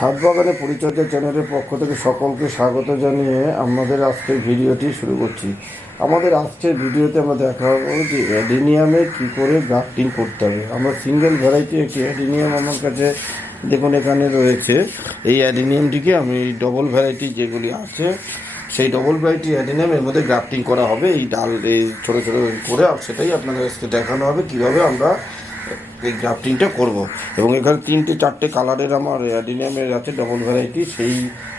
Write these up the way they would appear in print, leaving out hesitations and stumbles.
ছাদ বাগানে পরিচর্যা চ্যানেলের পক্ষ থেকে সকলকে স্বাগত জানিয়ে আমাদের আজকের ভিডিওটি শুরু করছি। আমাদের আজকের ভিডিওতে আমরা দেখাবো যে অ্যাডিনিয়ামে কী করে গ্রাফটিং করতে হবে। আমরা সিঙ্গেল ভ্যারাইটি একটি অ্যাডিনিয়াম আমার কাছে দেখুন এখানে রয়েছে। এই অ্যাডিনিয়ামটিকে আমি ডবল ভ্যারাইটি যেগুলি আছে সেই ডবল ভ্যারাইটি অ্যাডিনিয়ামের মধ্যে গ্রাফটিং করা হবে। এই ডাল এই ছোটো ছোটো করে সেটাই আপনাদের কাছে দেখানো হবে কীভাবে আমরা এই গ্রাফটিংটা করব। এবং এখানে 3-4টে কালারের আমার অ্যাডিনিয়ামের আছে ডবল ভ্যারাইটি। সেই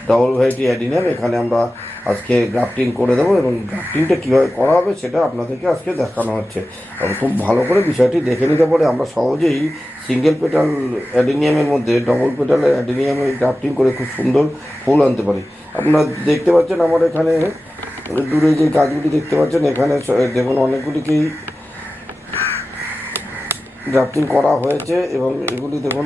ডবল ভ্যারাইটি অ্যাডিনিয়াম এখানে আমরা আজকে গ্রাফটিং করে দেবো এবং গ্রাফটিংটা কীভাবে করা হবে সেটা আপনাদেরকে আজকে দেখানো হচ্ছে। খুব ভালো করে বিষয়টি দেখে নিতে পারে আমরা সহজেই সিঙ্গেল পেটাল অ্যাডিনিয়ামের মধ্যে ডবল পেটাল অ্যাডিনিয়ামে গ্রাফটিং করে খুব সুন্দর ফুল আনতে পারি। আপনারা দেখতে পাচ্ছেন আমার এখানে দূরে যে গাছগুলি দেখতে পাচ্ছেন এখানে দেখুন অনেকগুলিকেই গ্রাফটিং করা হয়েছে এবং এগুলি দেখুন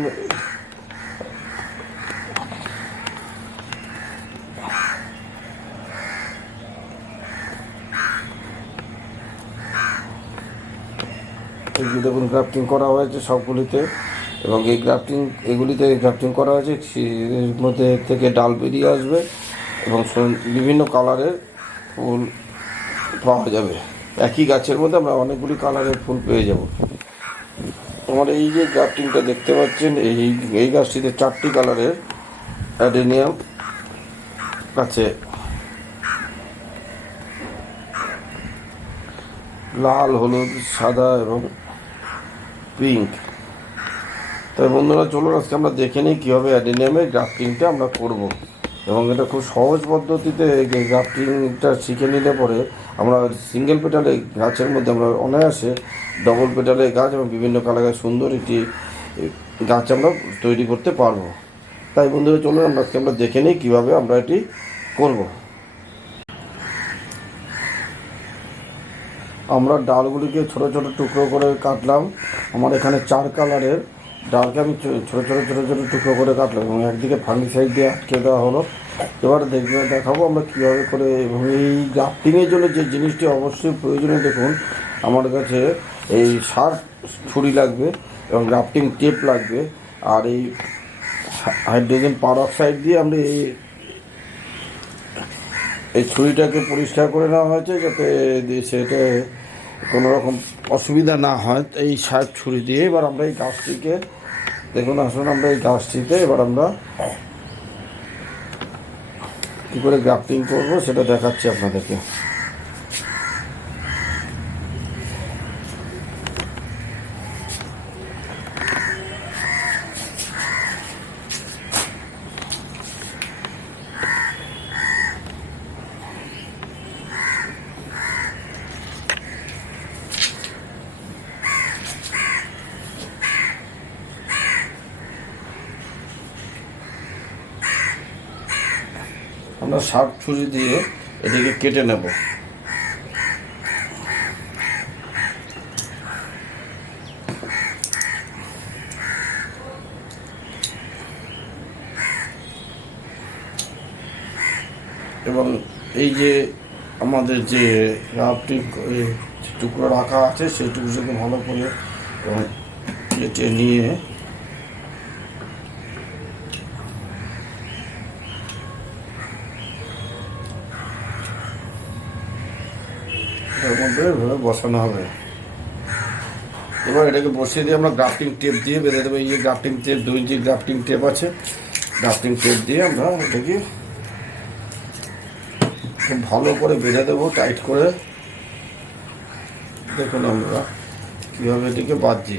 দেখুন গ্রাফটিং করা হয়েছে সবগুলিতে এবং এই এগুলিতে গ্রাফটিং করা হয়েছে। এর মধ্যে থেকে ডাল বেরিয়ে আসবে এবং বিভিন্ন কালারের ফুল পাওয়া যাবে। একই গাছের মধ্যে আমরা অনেকগুলি কালারের ফুল পেয়ে যাব। আমার এই যে গ্রাফটিংটা দেখতে পাচ্ছেন এই গাছটিতে 4টি কালারের অ্যাডিনিয়াম আছে, লাল, হলুদ, সাদা এবং পিঙ্ক। তাই বন্ধুরা চলুন আজকে আমরা দেখে নিই কীভাবে অ্যাডিনিয়ামের গ্রাফটিংটা আমরা করব। এবং এটা খুব সহজ পদ্ধতিতে গ্রাফটিংটা শিখে নিলে পরে আমরা সিঙ্গেল পেটালে গাছের মধ্যে আমরা অনায়াসে ডবল পেটালে গাছ এবং বিভিন্ন কালারের সুন্দর একটি গাছ আমরা তৈরি করতে পারবো। তাই বন্ধুরা চলুন আজকে আমরা দেখে নিই কীভাবে আমরা এটি করব। আমরা ডালগুলিকে ছোট ছোট টুকরো করে কাটলাম। আমার এখানে 4 কালারের ডালকে আমি ছোটো ছোটো ছোটো ছোটো টুকরো করে কাটলাম এবং একদিকে ফাঙ্গিসাইড দিয়ে আটকে দেওয়া হলো। এবার দেখাবো আমরা কীভাবে করে। এবং এই গ্রাফটিংয়ের জন্য যে জিনিসটি অবশ্যই প্রয়োজনীয় দেখুন আমার কাছে এই শার্প ছুরি লাগবে এবং গ্রাফটিং টেপ লাগবে। আর এই হাইড্রোজেন পারঅক্সাইড দিয়ে আমরা এই ছুরিটাকে পরিষ্কার করে নেওয়া হয়েছে যাতে সেটা কোনো রকম অসুবিধা না হয়। এই শার্প ছুরি দিয়ে এবার আমরা এই গাছটিকে দেখুন আসুন আমরা এই গাছটিতে এবার আমরা কী করে গ্রাফটিং করব সেটা দেখাচ্ছি আপনাদেরকে। আমরা শার্প ছুরি দিয়ে এটিকে কেটে নেব। এবং এই যে আমাদের যে গ্রাফটিং টুকরো রাখা আছে সেই টুকরোকে ভালো করে কেটে নিয়ে এর মধ্যে এভাবে বসানো হবে। এবার এটাকে বসিয়ে দিয়ে আমরা গ্রাফটিং টেপ দিয়ে বেঁধে দেবো। এই যে গ্রাফটিং টেপ 2 ইঞ্চি গ্রাফটিং টেপ আছে, গ্রাফটিং টেপ দিয়ে আমরা এটাকে খুব ভালো করে বেঁধে দেবো টাইট করে। দেখুন আমরা কীভাবে এটিকে বাঁধছি।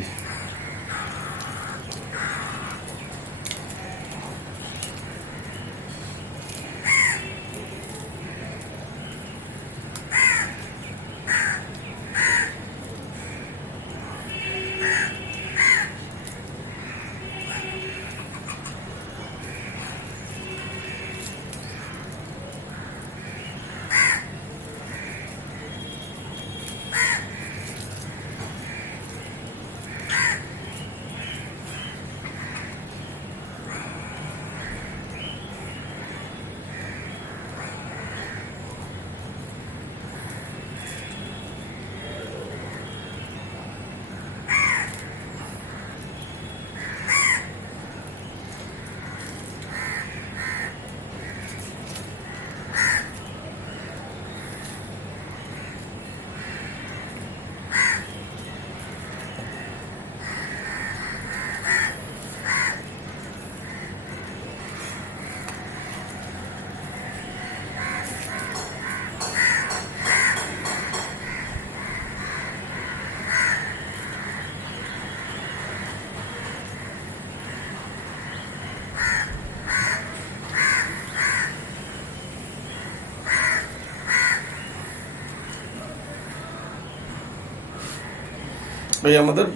এই আমাদের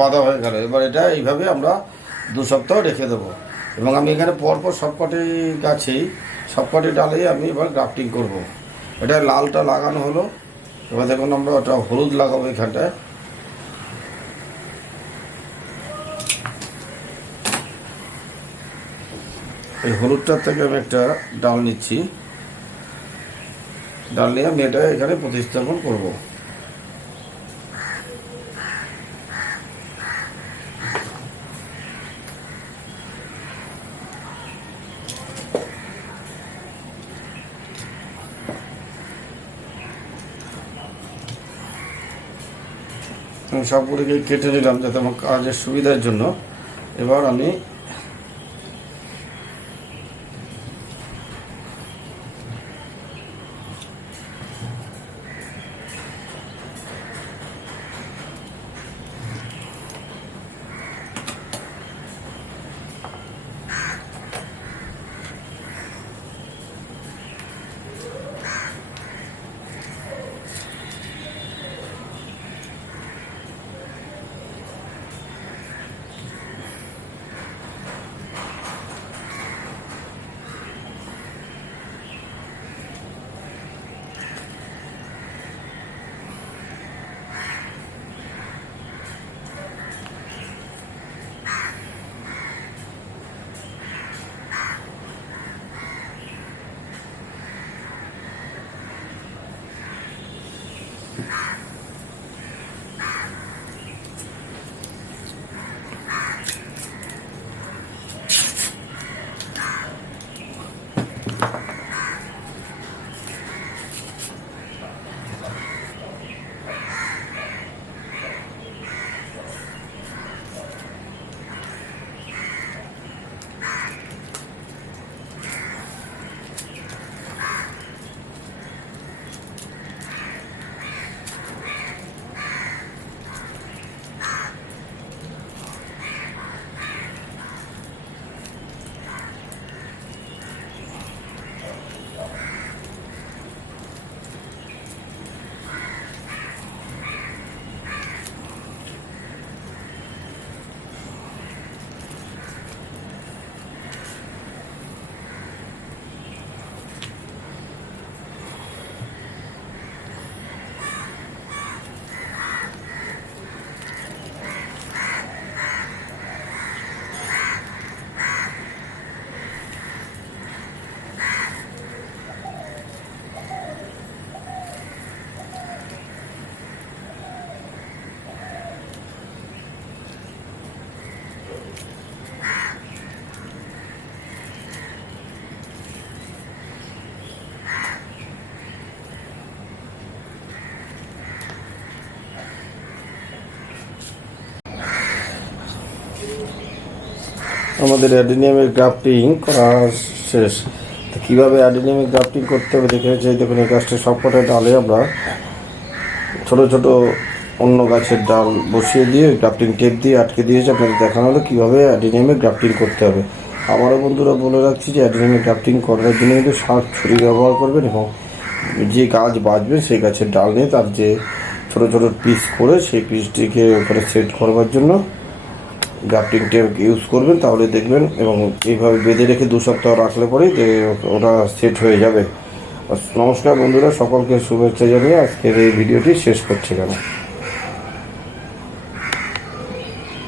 বাঁধা হয়ে গেল। এবার এটা এইভাবে আমরা 2 সপ্তাহ রেখে দেবো। এবং আমি এখানে পরপর সবকটি গাছেই সবকটি ডালেই আমি এবার গ্রাফটিং করব। এটা লালটা লাগানো হলো। এবার দেখুন আমরা ওটা হলুদ লাগাবো এখানটায়। এই হলুদটার থেকে আমি একটা ডাল নিচ্ছি, ডাল নিয়ে আমি এটা এখানে প্রতিস্থাপন করব। আমি সবগুলিকে কেটে নিলাম যাতে আমার কাজের সুবিধার জন্য। এবার আমি আমাদের অ্যাডিনিয়ামের গ্রাফটিং করা শেষ। তো কীভাবে অ্যাডিনিয়ামের গ্রাফটিং করতে হবে দেখে হচ্ছে, দেখুন এই গাছটা সবকটা ডালে আমরা ছোটো ছোটো অন্য গাছের ডাল বসিয়ে দিয়ে গ্রাফটিং টেপ দিয়ে আটকে দিয়েছে। আপনাদের দেখানো হলো কীভাবে অ্যাডিনিয়ামের গ্রাফটিং করতে হবে। আমারও বন্ধুরা বলে রাখছি যে অ্যাডিনিয়ামের গ্রাফটিং করার জন্য কিন্তু শাক ছুরি ব্যবহার করবেন এবং যে গাছ বাঁচবে সেই গাছের ডাল নিয়ে তার যে ছোটো ছোটো পিস করে সেই পিসটিকে ওখানে সেট করবার জন্য গ্রাফটিং টেপ ইউজ করবেন, তাহলে দেখবেন। এবং এইভাবে বেঁধে রেখে 2 সপ্তাহ রাখলে পরেই ওটা সেট হয়ে যাবে। নমস্কার বন্ধুরা, সকলকে শুভেচ্ছা জানিয়ে আজকের এই ভিডিওটি শেষ করছি কেন।